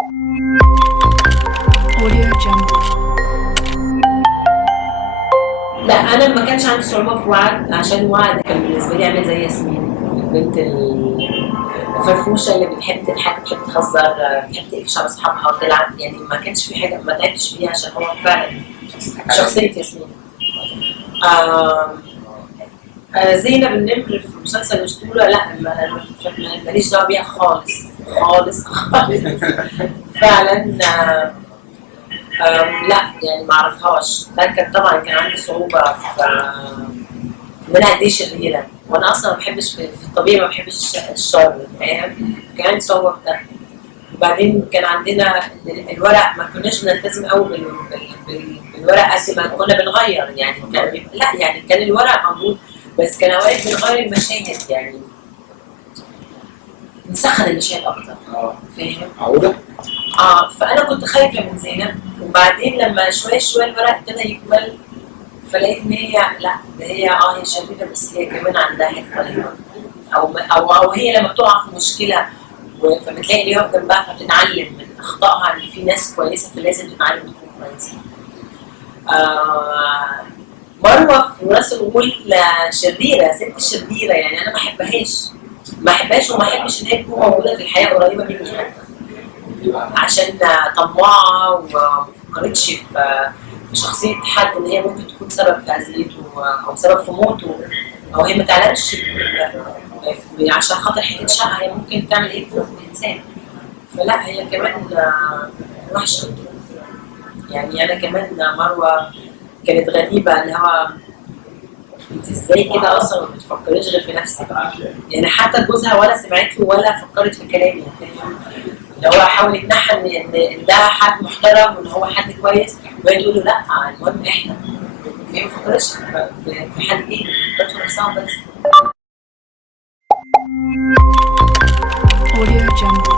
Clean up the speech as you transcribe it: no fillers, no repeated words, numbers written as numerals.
Audio Jungle. لا انا ما كانش عندي صعوبه في وعد، عشان وعد كان بالنسبه لي عامل زي ياسمين، البنت الفرفوشه اللي بتحب تضحك، بتحب تهزر، بتحب تقفش على اصحابها وتلعب. يعني ما كانش في حاجه ما تعبتش فيها، عشان هو فعلا شخصيه ياسمين. آه زينب النمر في مسلسل الاسطوره، لا ماليش دعوه بيها خالص خالص خالص. فعلا لا يعني ما اعرفهاش. ده كان طبعا كان عندي صعوبه في ان انا قد ايه شريره، وانا اصلا ما بحبش في الطبيعي، ما بحبش الشر، فاهم؟ كان عندي صعوبه في ده. وبعدين كان عندنا الورق ما كناش بنلتزم قوي بالورق قد ما كنا بنغير. يعني كان لا يعني كان الورق موجود، بس كان اوقات بنغير المشاهد، يعني نسخن المشاهد اكتر، فاهم؟ معقولة؟ فانا كنت خايفه من زينب. وبعدين لما شويه شويه الورق ابتدى يكمل، فلقيت ان هي لا، ده هي شريره، بس هي كمان عندها حته طيبه. او هي لما بتقع في مشكله فبتلاقي اللي يقف جنبها، فبتتعلم من اخطائها ان في ناس كويسه، فلازم تتعلم تكون كويسه. آه مروه في راس الغول شريره، ست شريره، يعني انا ما احبهاش وما احبش ان هي تكون موجوده في الحياه قريبه مني حتى، عشان طماعه وما فكرتش في شخصيه حد ان هي ممكن تكون سبب في اذيته او سبب في موته، او هي ما تعلمش عشان خاطر حته شقه هي ممكن تعمل ايه في الانسان. فلا هي كمان وحشه. يعني انا كمان مروه كانت غريبه، اللي هو انت ازاي كده اصلا ما بتفكريش غير في نفسك. يعني حتى جوزها ولا سمعت له ولا فكرت في كلامي، فاهم؟ اللي هو حاول يقنعها ان ده حد محترم وان هو حد كويس، وهي تقول له لا، المهم احنا. هي ما فكرتش في حد ايه، فكرت في نفسها بس. Audio Jungle.